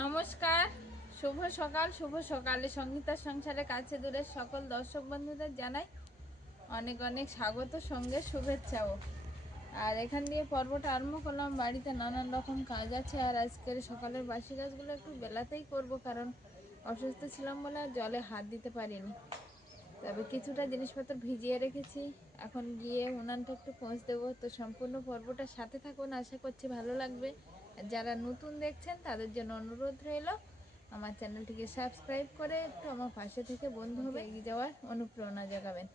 নমস্কার। শুভ সকাল, শুভ সকালে। সঙ্গীতার সংসারে কাছে দূরের সকল দর্শক বন্ধুদের জানাই অনেক অনেক স্বাগত, সঙ্গে শুভেচ্ছাও। আর এখান দিয়ে পর্বটা আরম্ভ করলাম। বাড়িতে নানান রকম কাজ আছে। আর আজকের সকালের বাসি কাজগুলো একটু বেলাতেই করব, কারণ অসুস্থ ছিলাম বলে আর জলে হাত দিতে পারিনি। তবে কিছুটা জিনিসপত্র ভিজিয়ে রেখেছি। এখন গিয়ে উনানটা একটু পৌঁছ দেবো। তো সম্পূর্ণ পর্বটা সাথে থাকুন। আশা করছি ভালো লাগবে। যারা নতুন দেখছেন, তাদের জন্য অনুরোধ রইল, আমার চ্যানেলটিকে সাবস্ক্রাইব করে একটু আমার পাশে থেকে বন্ধু হবে এগিয়ে যাওয়ার অনুপ্রেরণা জাগাবেন।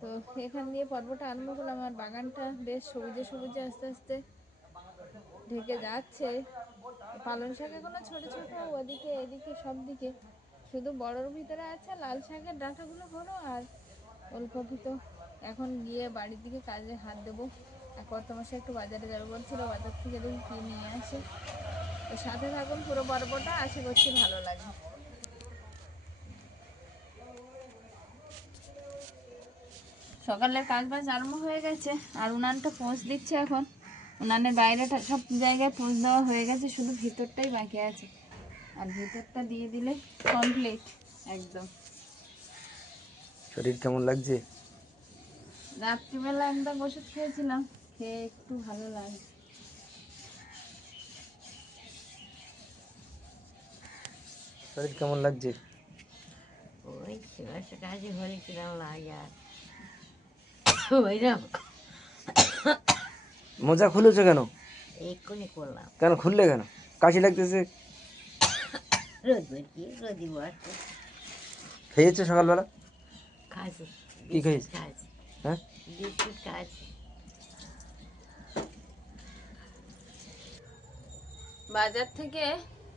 তো এখান দিয়ে পর্বটা আরম্ভ করলাম। আমার বাগানটা বেশ সবুজে সবুজে আস্তে আস্তে ঢেকে যাচ্ছে। পালং শাক এখনও ছোট ছোট, ওদিকে এদিকে সব দিকে। শুধু বড়র ভিতরে আছে, লাল শাকের ডাঁটাগুলো বড় আর ওলকপি তো এখন গিয়ে বাড়ির দিকে কাজে হাত দেবো। কত মাসে একটু বাজারে যাবে বলছিল বাজার থেকে দেখি কি নিয়ে আসে। তো সাথে থাকুন পুরো পর্বটা আশা করছি ভালো লাগবে। সকালের কাজ বাজ আরম্ভ হয়ে গেছে আর উনানটা পৌঁছ দিচ্ছে এখন। উনানের বাইরেটা সব জায়গায় পৌঁছ দেওয়া হয়ে গেছে শুধু ভিতরটাই বাকি আছে। আর ভিতরটা দিয়ে দিলে কমপ্লিট একদম। শরীর কেমন লাগছে? রাত্রিবেলা একদম ওষুধ খেয়েছিলাম। খেয়ে একটু ভালো লাগে। শরীর কেমন লাগছে? ওই সেবাসে কাজে হলে কিরম লাগে আর। ওইরকম। মোজা খুলেছো কেন? এক্ষুনি করলাম। কেন খুললে কেন? কাশি লাগতেছে? রোদ বেরকি রোদি বসে খেয়েছো সকালবেলা? খাচ্ছি কি খাইছ। হ্যাঁ? বিস্কুট বাজার থেকে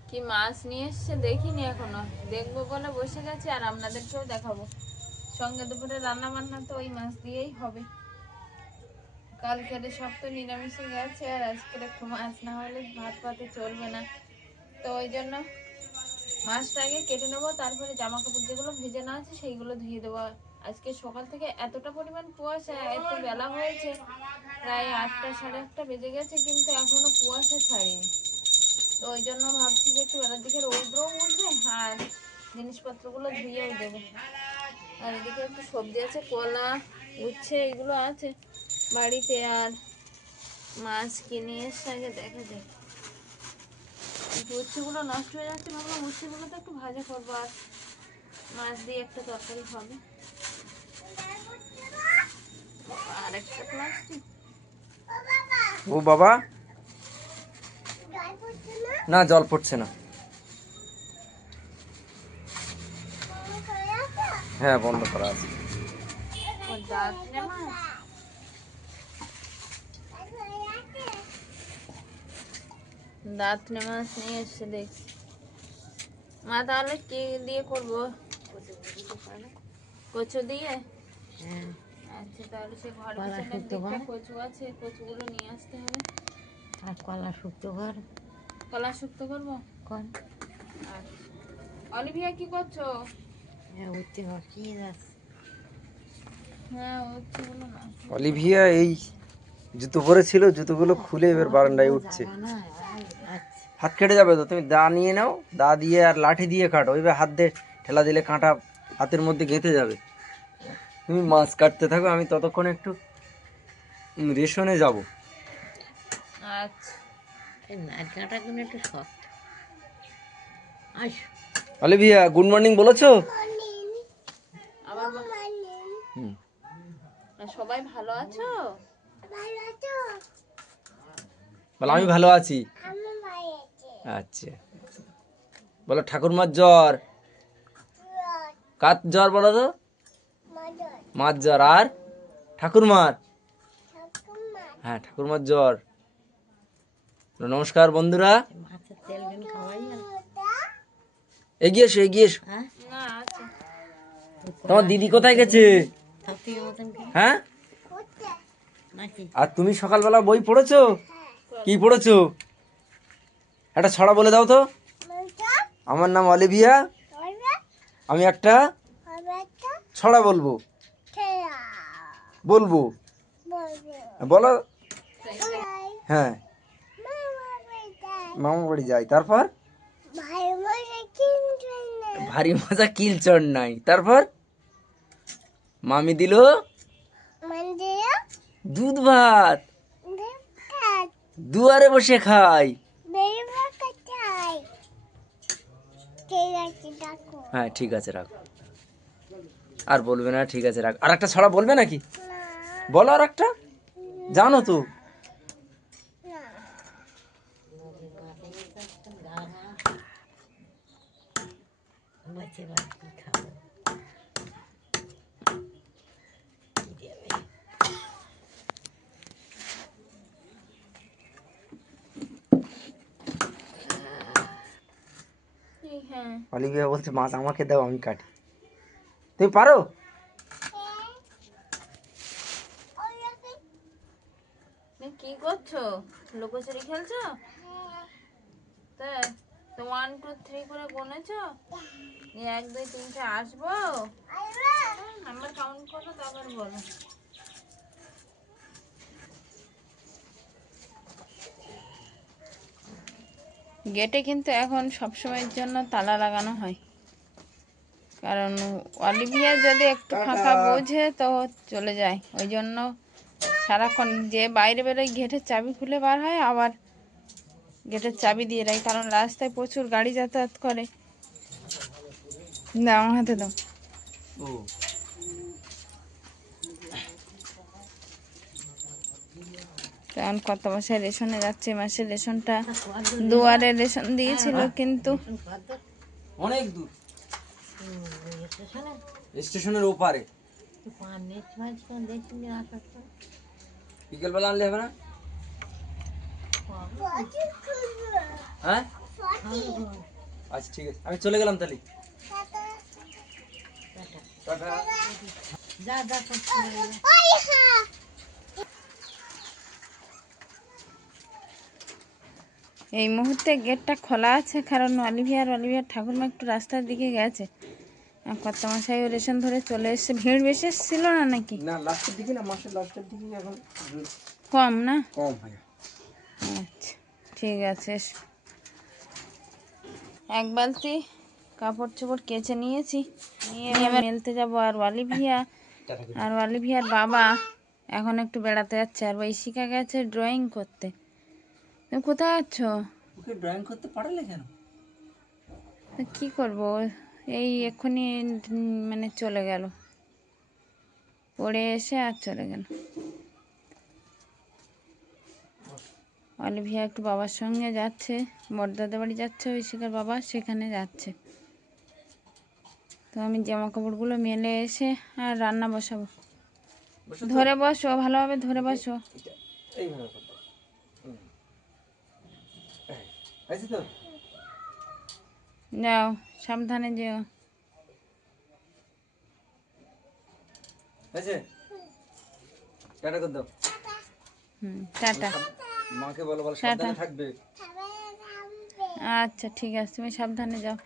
কি মাছ নিয়ে এসছে দেখিনি এখনও। দেখব বলে বসে গেছে আর আপনাদেরকেও দেখাবো। সঙ্গে দুপুরে রান্না বান্না তো ওই মাছ দিয়েই হবে। কালকের সব তো নিরামিষে গেছে আর আজকের একটু মাছ না হলে ভাত পাতে চলবে না। তো ওই জন্য মাছটা আগে কেটে নেব, তারপরে জামা কাপড় যেগুলো ভেজে না আছে সেইগুলো ধুয়ে দেবো। আজকে সকাল থেকে এতটা পরিমাণ কুয়াশা এত বেলা হয়েছে, প্রায় আটটা সাড়ে আটটা বেজে গেছে, কিন্তু এখনও কুয়াশা ছাড়েনি। তো ওই জন্য ভাবছি যে একটু বেলার দিকে রৌদ্রও উঠবে আর জিনিসপত্রগুলো ধুয়েও দেবো। আর এদিকে একটু সবজি আছে, কলা, উচ্ছে, এগুলো আছে। বাড়িতে আর মাছ কিনে এসে আগে দেখা যায় উচ্ছেগুলো নষ্ট হয়ে যাচ্ছে, ভাবলাম উচ্ছেগুলো তো একটু ভাজা করব আর মাছ দিয়ে একটা তরকারি হবে। আর একটা প্লাস্টিক। ও বাবা! না জল পড়ছে না। হ্যাঁ বন্ধ করা আছে। দাঁত মাছ নিয়ে এসছে দেখছি। মা তাহলে কি দিয়ে করব? কচু দিয়ে? হ্যাঁ। আচ্ছা তাহলে সে ঘর। কচু আছে কচুগুলো নিয়ে আসতে হবে। আর কলা শুক্তো ঘর? কলা শুক্তো করব? কর অলিভিয়া কি করছ? হ্যাঁ উঠতে যাচ্ছে হ্যাঁ না। অলিভিয়া এই জুতো পরেছিল জুতোগুলো খুলে এবার বারান্দায় উঠছে। আচ্ছা। হাত কেটে যাবে তো তুমি দা নিয়ে নাও দা দিয়ে আর লাঠি দিয়ে কাটো ওইভাবে হাত দিয়ে ঠেলা দিলে কাঁটা হাতের মধ্যে গেঁথে যাবে। তুমি মাছ কাটতে থাকো আমি ততক্ষণ একটু রেশনে যাব। আচ্ছা। এই নারকাটাগুলো একটু শক্ত অলিভিয়া গুড মর্নিং বলেছ? আবার হুম। সবাই ভালো আছো? বলো আমি ভালো আছি। আচ্ছা। বলো ঠাকুরমার জ্বর? কার জ্বর বলো তো? মার জ্বর। আর? ঠাকুরমার। হ্যাঁ ঠাকুরমার জ্বর। নমস্কার, বন্ধুরা। এগিয়ে এসো, এগিয়ে তোমার দিদি কোথায় গেছে? হ্যাঁ? আর তুমি সকালবেলা বই পড়েছো? কি পড়েছো? একটা ছড়া বলে দাও তো। আমার নাম অলিভিয়া। আমি একটা ছড়া বলব। বলব। বলো। হ্যাঁ। মামা বাড়ি যাই। তারপর? ভারী মজা কিলচর নাই। তারপর? মামি দিল? দুধ ভাত। দুয়ারে বসে খাই। হ্যাঁ ঠিক আছে রাখ। আর বলবে না ঠিক আছে রাখ। আর একটা ছড়া বলবে নাকি? বলো আর একটা জানো তো। বসে বসে খাব কি দেবে? হ্যাঁ অলিভিয়া বলছে মাছ আমাকে দাও আমি কাটি তুমি পারো তুমি কি করছ লুকোচুরি খেলছো তাই তো ওয়ান টু থ্রি করে গুনেছো এক দুই তিনটে আসব? নাম্বার কাউন্ট করো তারপর বলো। গেটে কিন্তু এখন সবসময়ের জন্য তালা লাগানো হয়। কারণ অলিভিয়া যদি একটু ফাঁকা বোঝে তো চলে যায়। ওই জন্য সারাক্ষণ যে বাইরে বেরোয় গেটের চাবি খুলে বার হয় আবার গেটের চাবি দিয়ে রাখে কারণ রাস্তায় প্রচুর গাড়ি যাতায়াত করে। দাও আমার হাতে দাও। কারণ কত মাসে রেশনে যাচ্ছে মাসের রেশনটা দুয়ারে রেশন দিয়েছিল কিন্তু অনেক দূর। স্টেশনের ওপারে। বিকেলবেলা আনলে হবে না? হ্যাঁ? আচ্ছা ঠিক আছে। আমি চলে গেলাম তাহলে। যা যা এই মুহূর্তে গেটটা খোলা আছে কারণ অলিভিয়ার অলিভিয়ার ঠাকুরমা একটু রাস্তার দিকে গেছে। কত মাসাই রেশন ধরে চলে এসছে। ভিড় বেশি ছিল না নাকি? না লাস্টের দিকে না মাসের লাস্টের দিকে এখন কম না? কম হয়। আচ্ছা ঠিক আছে। এক বালতি কাপড় চোপড় কেচে নিয়েছি। নিয়ে মেলতে যাব আর করে। আর অলিভিয়ার বাবা এখন একটু বেড়াতে যাচ্ছে আর ঐশিকা গেছে ড্রয়িং করতে। তুমি কোথায় আছো? ওকে ড্রয়িং করতে পারলে কেন? কি করব? এই এক্ষুনি মানে চলে গেল। পড়ে এসে আর চলে গেল। অলিভিয়া একটু বাবার সঙ্গে যাচ্ছে বড়দাদের বাড়ি যাচ্ছে ঐশিকার বাবা সেখানে যাচ্ছে। তো আমি জামা কাপড়গুলো মেলে এসে আর রান্না বসাবো। ধরে বসো ভালোভাবে ধরে বসো। যাও সাবধানে যেও। টাটা হুম টাটা। মাকে বলো বলো সাবধানে থাকবে। আচ্ছা ঠিক আছে তুমি সাবধানে যাও।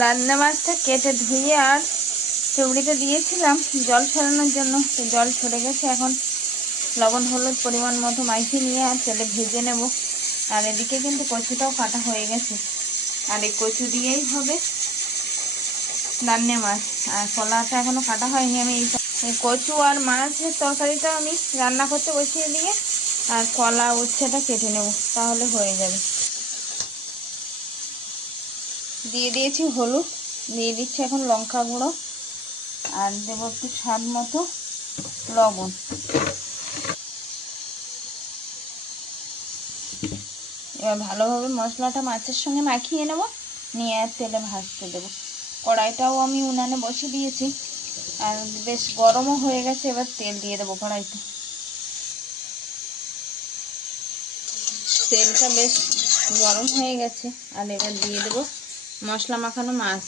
দান্না মাছটা কেটে ধুয়ে আর চুবড়িতে দিয়েছিলাম জল ছড়ানোর জন্য। তো জল ছড়ে গেছে এখন লবণ হলুদ পরিমাণ মতো মাইখে নিয়ে আর তেলে ভেজে নেব। আর এদিকে কিন্তু কচুটাও কাটা হয়ে গেছে। আর এই কচু দিয়েই হবে। দান্নে মাছ। আর কলাটা এখনও কাটা হয়নি আমি এই কচু আর মাছের তরকারিটা আমি রান্না করতে বসিয়ে দিয়ে আর কলা, উচ্ছেটা কেটে নেব, তাহলে হয়ে যাবে। দিয়ে দিয়েছি হলুদ, দিয়ে দিচ্ছি এখন লঙ্কা গুঁড়ো আর দেবো একটু স্বাদ মতো লবণ। এবার ভালোভাবে মশলাটা মাছের সঙ্গে মাখিয়ে নেব, নিয়ে আর তেলে ভাজতে দেবো। কড়াইটাও আমি উনানে বসিয়ে দিয়েছি। আর বেশ গরমও হয়ে গেছে, এবার তেল দিয়ে দেবো কড়াইতে। তেলটা বেশ গরম হয়ে গেছে, আর এবার দিয়ে দেবো মশলা মাখানো মাছ।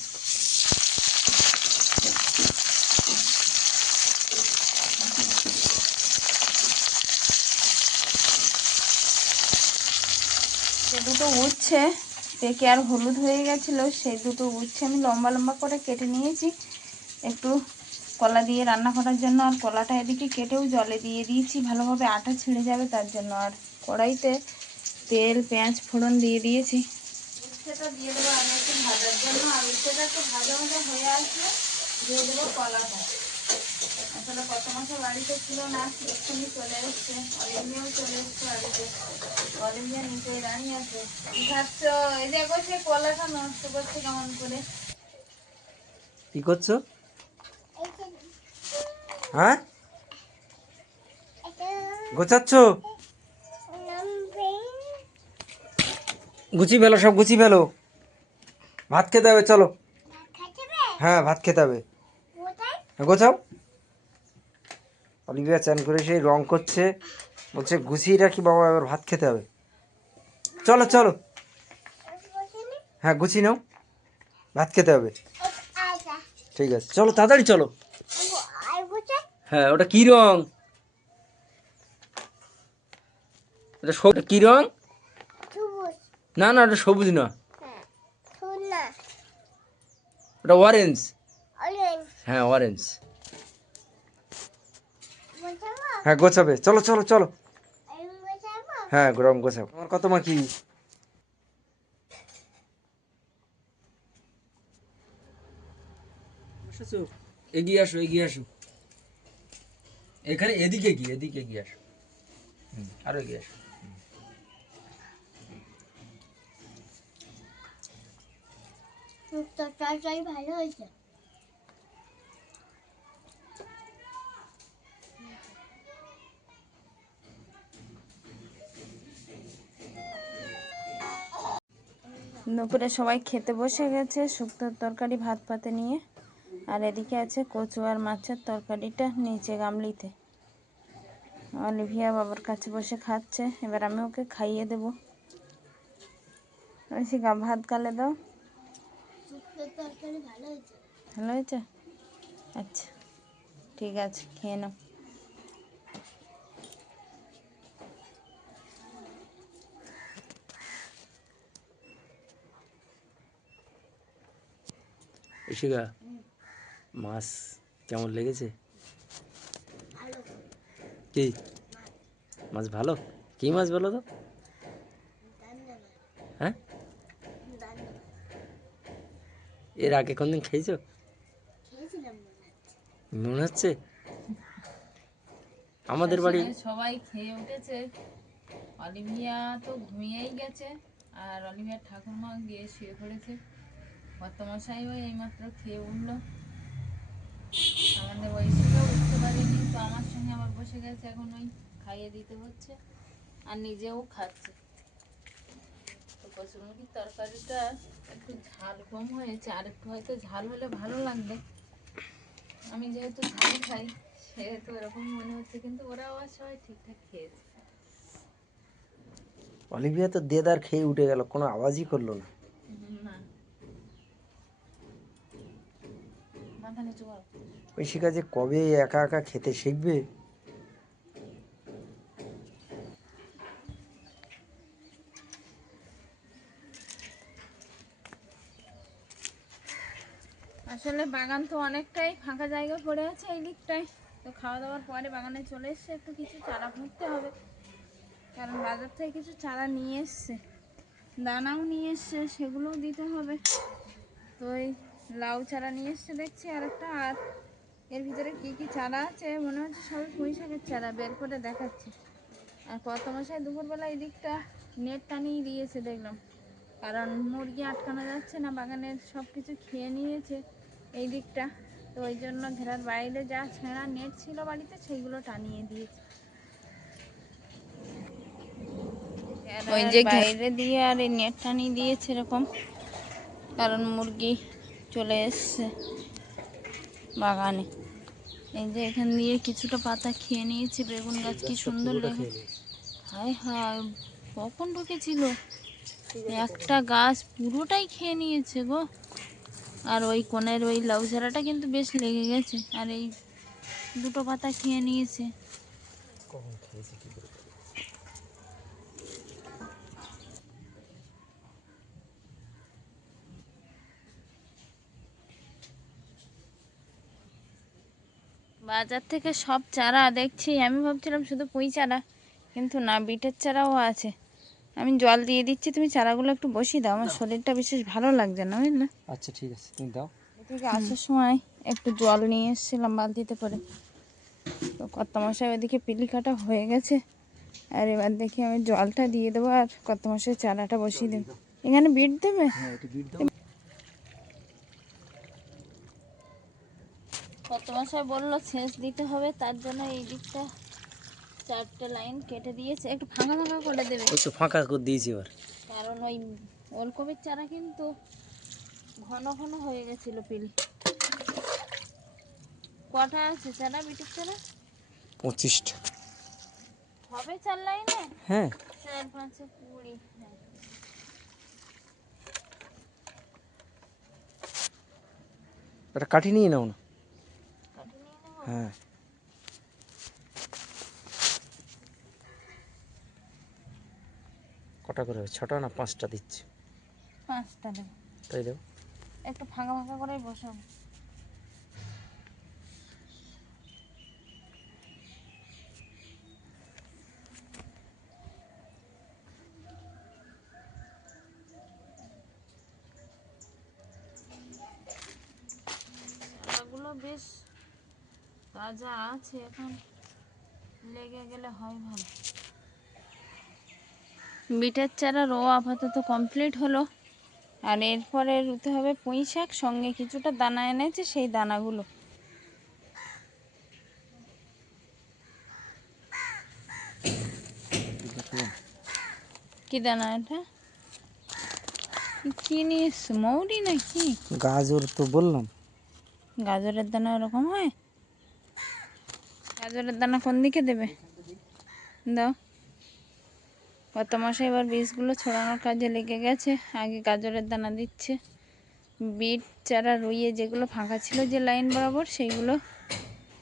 যে দুটো উচ্ছে, পেকে আর হলুদ হয়ে গেছিল, সেই দুটো উচ্ছে আমি লম্বা লম্বা করে কেটে নিয়েছি। একটু কলা দিয়ে রান্না করার জন্য আর কলাটা এদিকে কেটেও জলে দিয়ে দিয়েছি। ভালোভাবে আটা ছিঁড়ে যাবে তার জন্য আর কড়াইতে তেল পেঁয়াজ ফোড়ন দিয়ে দিয়েছি। উচ্ছেটা দিয়ে দেবো একটু ভাজার জন্য। আর উচ্ছেটা একটু ভাজা ভাজা হয়ে আসলে দিয়ে দেবো কলাটা। আসলে কত মাসে বাড়িতে ছিল না এক্ষুনি চলে এসছে চলে এসছে বাড়িতে। দাঁড়িয়ে আছে। কি খাচ্ছ এই দেখো সে কলাটা নষ্ট করছে কেমন করে? কি করছ? হ্যাঁ? গোছাচ্ছ? গুছি ফেলো, সব গুছি ফেলো। ভাত খেতে হবে, চলো। হ্যাঁ ভাত খেতে হবে। গোছাও। অলিভিয়া চান করে সেই রং করছে। বলছে, গুছিয়ে রাখি বাবা, এবার ভাত খেতে হবে। চলো চলো। হ্যাঁ গুছিয়ে নাও। ভাত খেতে হবে। ঠিক আছে, চলো, তাড়াতাড়ি চলো। হ্যাঁ ওটা কি রং? ওটা সব- কি রং? না না ওটা সবুজ না। ওটা অরেঞ্জ হ্যাঁ অরেঞ্জ হ্যাঁ গোছাবে। চলো চলো চলো। হ্যাঁ রং গোছাবো। আমার কত মা কি এগিয়ে আসো এগিয়ে আসো। এখানে এদিকে গিয়ে এদিকে গিয়ে আসো। আরও এগিয়ে আসো। ভালো হয়েছে। দুপুরে সবাই খেতে বসে গেছে শুক্তোর তরকারি ভাত পাতে নিয়ে। আর এদিকে আছে কচু আর মাছের তরকারিটা নিচে গামলিতে। অলিভিয়া বাবার কাছে বসে খাচ্ছে এবার আমি ওকে খাইয়ে দেব। দেবো শিখা ভাত গালে দাও। ভালো হয়েছে? ভালো হয়েছে? আচ্ছা ঠিক আছে খেয়ে নাও। ইশিকা মাছ কেমন লেগেছে? কি? মাছ ভালো? কি মাছ বলো তো? হ্যাঁ? এর আগে কোনদিন খেয়েছো? মনে হচ্ছে। আমাদের বাড়ি সবাই খেয়ে উঠেছে। অলিভিয়া তো ঘুমিয়েই গেছে আর অলিভিয়ার ঠাকুরমা গিয়ে শুয়ে পড়েছে। বর্তমশাইও এইমাত্র খেয়ে উঠল। আমাদের বয়সীকেও উঠতে পারেনি তো আমার সঙ্গে আবার বসে গেছে এখন ওই খাইয়ে দিতে হচ্ছে আর নিজেও খাচ্ছে। তো কচুরমুখির তরকারিটা একটু ঝাল কম হয়েছে আর একটু হয়তো ঝাল হলে ভালো লাগবে। আমি যেহেতু ঝাল খাই সেহেতু এরকম মনে হচ্ছে কিন্তু ওরা আবার সবাই ঠিকঠাক খেয়েছে। অলিভিয়া তো দেদার খেয়ে উঠে গেল কোনো আওয়াজই করল না। না। মাথা নিচু করো। ঐশিকা যে কবে একা একা খেতে শিখবে? আসলে বাগান তো অনেকটাই ফাঁকা জায়গা পড়ে আছে এই দিকটায়। তো খাওয়া দাওয়ার পরে বাগানে চলে এসছে একটু কিছু চারা ফুটতে হবে। কারণ বাজার থেকে কিছু চারা নিয়ে এসছে। দানাও নিয়ে এসছে, সেগুলোও দিতে হবে। তো এই লাউ চারা নিয়ে এসছে দেখছি আর একটা আর এর ভিতরে কি কি চারা আছে? মনে হচ্ছে সবই পুঁই শাকের চারা বের করে দেখাচ্ছি। আর কত মশাই দুপুরবেলা এই দিকটা নেট টানিয়ে দিয়েছে দেখলাম। কারণ মুরগি আটকানো যাচ্ছে না বাগানের সব কিছু খেয়ে নিয়েছে এই দিকটা। তো ওই জন্য ঘেরার বাইরে যা ছেঁড়া নেট ছিল বাড়িতে সেইগুলো টানিয়ে দিয়েছে। ওই যে বাইরে দিয়ে আর এই নেট টানিয়ে দিয়েছে এরকম কারণ মুরগি চলে এসছে। বাগানে। এই যে এখান দিয়ে কিছুটা পাতা খেয়ে নিয়েছে বেগুন গাছ কি সুন্দর লেগে হায় হায় কখন ঢুকেছিল? একটা গাছ পুরোটাই খেয়ে নিয়েছে গো। আর ওই কোণের ওই লাউ চারাটা কিন্তু বেশ লেগে গেছে। আর এই দুটো পাতা খেয়ে নিয়েছে। বাজার থেকে সব চারা দেখছি। আমি ভাবছিলাম শুধু পুঁই চারা কিন্তু না বিটের চারাও আছে। আমি জল দিয়ে দিচ্ছি তুমি চারাগুলো একটু বসিয়ে দাও। আমার শরীরটা বিশেষ ভালো লাগছে না বুঝলে? আচ্ছা ঠিক আছে তুমি দাও। এদিকে আসার সময় একটু জল নিয়ে এসেছিলাম বালতিতে করে। তো কত মশাই ওদিকে পিলি কাটা হয়ে গেছে। আর এবার দেখি আমি জলটা দিয়ে দেবো আর কত মশাই চারাটা বসিয়ে দেবো এখানে বিট দেবে হ্যাঁ একটু বিট দাও কত মশাই বলল শেষ দিতে হবে তার জন্য এই দিকটা চারটে লাইন কেটে দিয়েছে। একটু ফাঁকা ফাঁকা করে দেবে। তো ফাঁকা করে দিয়েছি এবার। কারণ ওই ওলকপির চারা কিন্তু ঘন ঘন হয়ে গেছিল পিল। কটা আছে চারা বিটের চারা? পঁচিশটা। হবে চার লাইনে? হ্যাঁ। চার পাঁচে কুড়ি। হ্যাঁ। এটা কাঠি নিয়ে নাও না। হ্যাঁ। কটা করে ছটা না পাঁচটা দিচ্ছে? পাঁচটা দেবো। তাই দেবো? একটু ফাঁকা ফাঁকা করে বসাবো চারাগুলো বেশ তাজা আছে এখন লেগে গেলে হয় ভালো। বিটের চারা রো আপাতত কমপ্লিট হলো। আর এরপরে রুতে হবে পুঁই শাক সঙ্গে কিছুটা দানা এনেছে সেই দানাগুলো। কি দানা এটা? কি মৌরি নাকি? গাজর তো বললাম। গাজরের দানা ওরকম হয়? গাজরের দানা কোন দিকে দেবে? দাও। কত মাসে এবার বীজগুলো ছড়ানোর কাজে লেগে গেছে। আগে গাজরের দানা দিচ্ছে। বিট চারা রুইয়ে যেগুলো ফাঁকা ছিল যে লাইন বরাবর সেইগুলো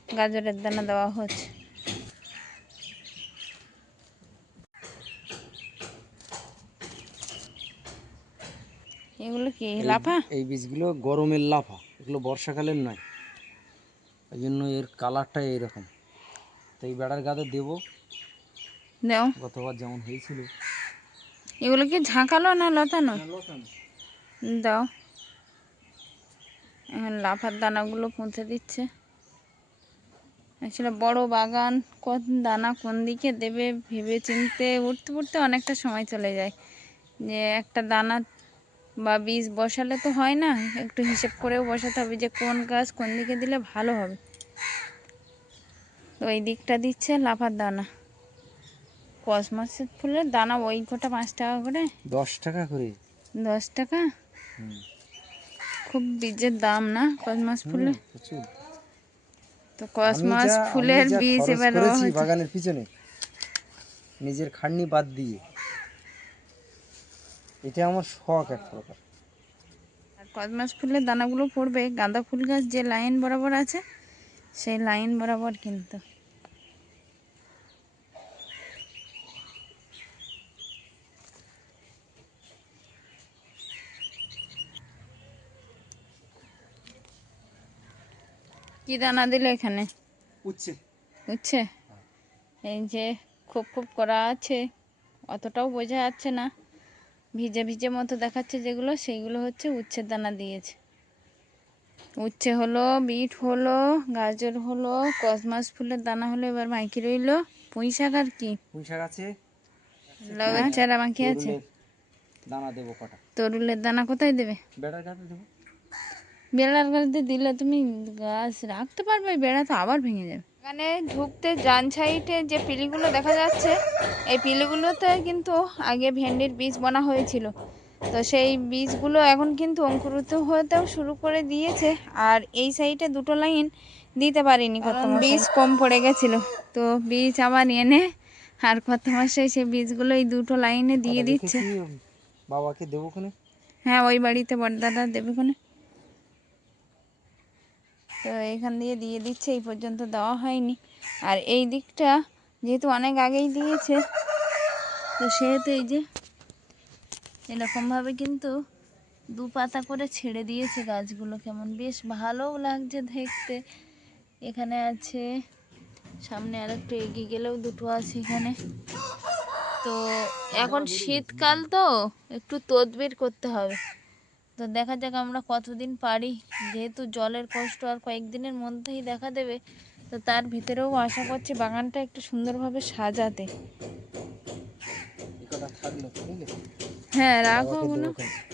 গাজরের দানা দেওয়া হচ্ছে। এগুলো কি লাফা? এই বীজগুলো গরমের লাফা। এগুলো বর্ষাকালের নয়। ওই জন্য এর কালারটাই এইরকম। তো এই বেড়ার গাদে দেবো। দাও। গতবার যেমন হয়েছিল। এগুলো কি ঝাঁকালো না লতানো? দাও। এখন লাফার দানাগুলো পুঁতে দিচ্ছে। আসলে বড় বাগান কোন দানা কোন দিকে দেবে ভেবে চিনতে উঠতে উঠতে অনেকটা সময় চলে যায়। যে একটা দানা বা বীজ বসালে তো হয় না একটু হিসেব করেও বসাতে হবে যে কোন গাছ কোন দিকে দিলে ভালো হবে। তো ওই দিকটা দিচ্ছে লাফার দানা। কসমসের ফুলের দানা ওই কটা পাঁচ টাকা করে। দশ টাকা করে? দশ টাকা? খুব বীজের দাম না কসমস ফুলে তো কসমস ফুলের বীজ এবার। বাগানের পিছনে নিজের খাটনি বাদ দিয়ে এটা আমার শখ এক প্রকার। আর কসমস ফুলের দানাগুলো পড়বে গাঁদা ফুল গাছ যে লাইন বরাবর আছে সেই লাইন বরাবর কিন্তু। কি দানা দিলে এখানে? উচ্ছে। বুঝছে এই যে খুব খুব করা আছে অতটাও বোঝা যাচ্ছে না। ভিজে ভিজে মতো দেখাচ্ছে যেগুলো সেইগুলো হচ্ছে উচ্ছের দানা দিয়েছে। উচ্ছে হলো বিট হলো গাজর হলো কসমাস ফুলের দানা হলো এবার বাকি রইল পুঁই শাক আর কি। পুঁই শাক আছে। লাউয়ের চারা বাকি আছে। দানা দেবো কটা? তরুলের দানা কোথায় দেবে? বেড়ার গাদে দেবো। বেড়ার গাছতে দিলে তুমি গাছ রাখতে পারবে বেড়া তো আবার ভেঙে যাবে। এখানে ঢুকতে ডান সাইডে যে পিলিগুলো দেখা যাচ্ছে এই পিলিগুলোতে কিন্তু আগে ভেন্ডির বীজ বোনা হয়েছিল। তো সেই বীজগুলো এখন কিন্তু অঙ্কুরিত হতেও শুরু করে দিয়েছে। আর এই সাইডে দুটো লাইন দিতে পারিনি কত বীজ কম পড়ে গেছিল। তো বীজ আবার এনে আর কত মাসে সেই বীজগুলো এই দুটো লাইনে দিয়ে দিচ্ছে। বাবাকে দেবো ওখানে? হ্যাঁ ওই বাড়িতে বড়দাদা দেবে কোনে তো এখান দিয়ে দিয়ে দিচ্ছে এই পর্যন্ত দেওয়া হয়নি। আর এই দিকটা যেহেতু অনেক আগেই দিয়েছে তো সেহেতু এই যে এরকমভাবে কিন্তু দু পাতা করে ছেড়ে দিয়েছে গাছগুলো কেমন। বেশ ভালোও লাগছে দেখতে। এখানে আছে, সামনে আর একটু এগিয়ে গেলেও দুটো আছে এখানে। তো এখন শীতকাল তো, একটু তদবির করতে হবে। তো দেখা যাক আমরা কতদিন পারি। যেহেতু জলের কষ্ট আর কয়েকদিনের মধ্যেই দেখা দেবে, তো তার ভিতরেও আশা করছি বাগানটা একটু সুন্দরভাবে সাজাতে। হ্যাঁ রাখো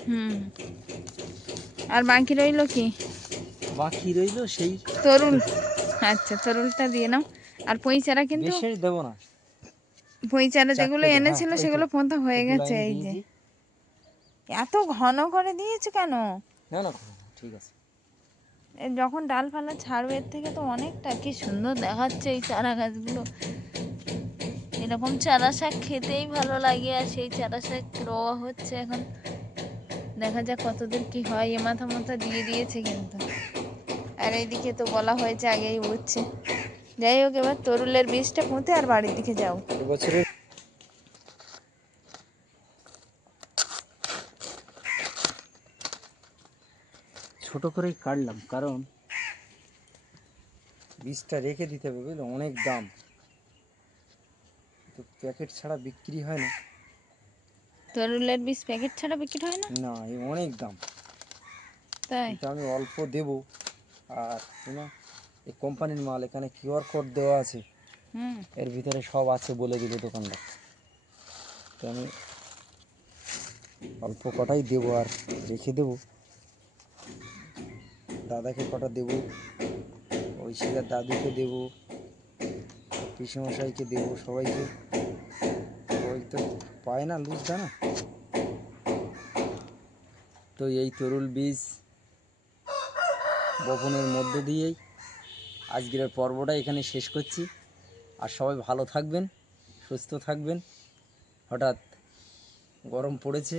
হুম। আর বাকি রইল কি? বাকি রইল সেই তরুল আচ্ছা তরুলটা দিয়ে নাও। আর পই চারা কিন্তু বিশেষ দেবো না। পই চারা যেগুলো এনেছিল হ্যাঁ, তো। সেগুলো পোঁতা হয়ে গেছে এই যে। এত ঘন করে দিয়েছে কেন? না না ঠিক আছে। যখন ডালপালা ছাড়বে এর থেকে তো অনেকটা কি সুন্দর দেখাচ্ছে এই চারা গাছগুলো। এরকম চারা শাক খেতেই ভালো লাগে আর সেই চারা শাক রোয়া হচ্ছে এখন। দেখা যাক কতদূর কি হয় এ মাথা মাথা দিয়ে দিয়েছে কিন্তু। আর এইদিকে তো বলা হয়েছে আগেই উঠছে যাই হোক এবার তরুলের বীজটা পুঁতে আর বাড়ির দিকে যাও। ছোট করেই কাটলাম কারণ বীজটা রেখে দিতে হবে বুঝলো অনেক দাম। তো প্যাকেট ছাড়া বিক্রি হয় না। তরুলের বীজ প্যাকেট ছাড়া বিক্রি হয় না? না এই অনেক দাম। তাই? কিন্তু আমি অল্প দেব। আর না এই কোম্পানির মাল এখানে কিউআর কোড দেওয়া আছে। হুম। এর ভিতরে সব আছে বলে দিল দোকানদার তো আমি অল্প কটাই দেবো আর রেখে দেবো। দাদাকে কটা দেবো? ঐশিকার দাদুকে দেবো। পিসেমশাইকে দেবো সবাইকে। সবাই তো পায় না লুজ দানা। তো এই তরুল বীজ বপনের মধ্য দিয়েই আজকের পর্বটা এখানে শেষ করছি। আর সবাই ভালো থাকবেন সুস্থ থাকবেন। হঠাৎ গরম পড়েছে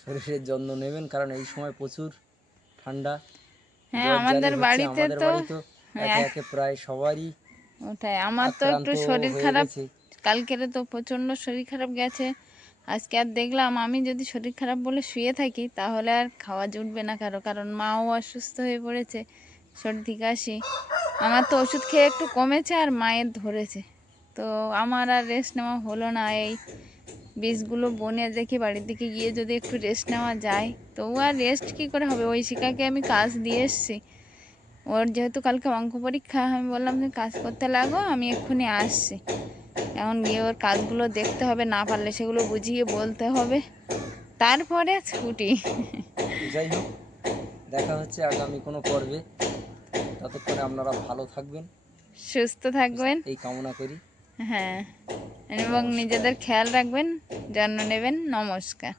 শরীরের যত্ন নেবেন কারণ এই সময় প্রচুর ঠান্ডা। হ্যাঁ আমাদের বাড়িতে তো তো একে একে প্রায় সবারই ওটাই। আমার তো একটু শরীর খারাপ। কালকেরে তো প্রচণ্ড শরীর খারাপ গেছে। আজকে আর দেখলাম আমি যদি শরীর খারাপ বলে শুয়ে থাকি তাহলে আর খাওয়া জুটবে না কারও। কারণ মাও অসুস্থ হয়ে পড়েছে সর্দি কাশি। আমার তো ওষুধ খেয়ে একটু কমেছে আর মায়ের ধরেছে। তো আমার আর রেস্ট নেওয়া হলো না। এই বীজগুলো বনে দেখি বাড়ির দিকে গিয়ে যদি একটু রেস্ট নেওয়া যায় তবু আর রেস্ট কী করে হবে? ওই শিকাকে আমি কাজ দিয়ে এসছি। ওর যেহেতু কালকে অঙ্ক পরীক্ষা আমি বললাম তুমি কাজ করতে লাগো আমি এক্ষুনি আসছি। এখন গিয়ে ওর কাজগুলো দেখতে হবে না পারলে সেগুলো বুঝিয়ে বলতে হবে। তারপরে ছুটি। যাই হোক দেখা হচ্ছে আগামী কোনো পর্বে। ততক্ষণে আপনারা ভালো থাকবেন। সুস্থ থাকবেন। এই কামনা করি। হ্যাঁ। এবং নিজেদের খেয়াল রাখবেন যত্ন নেবেন। নমস্কার।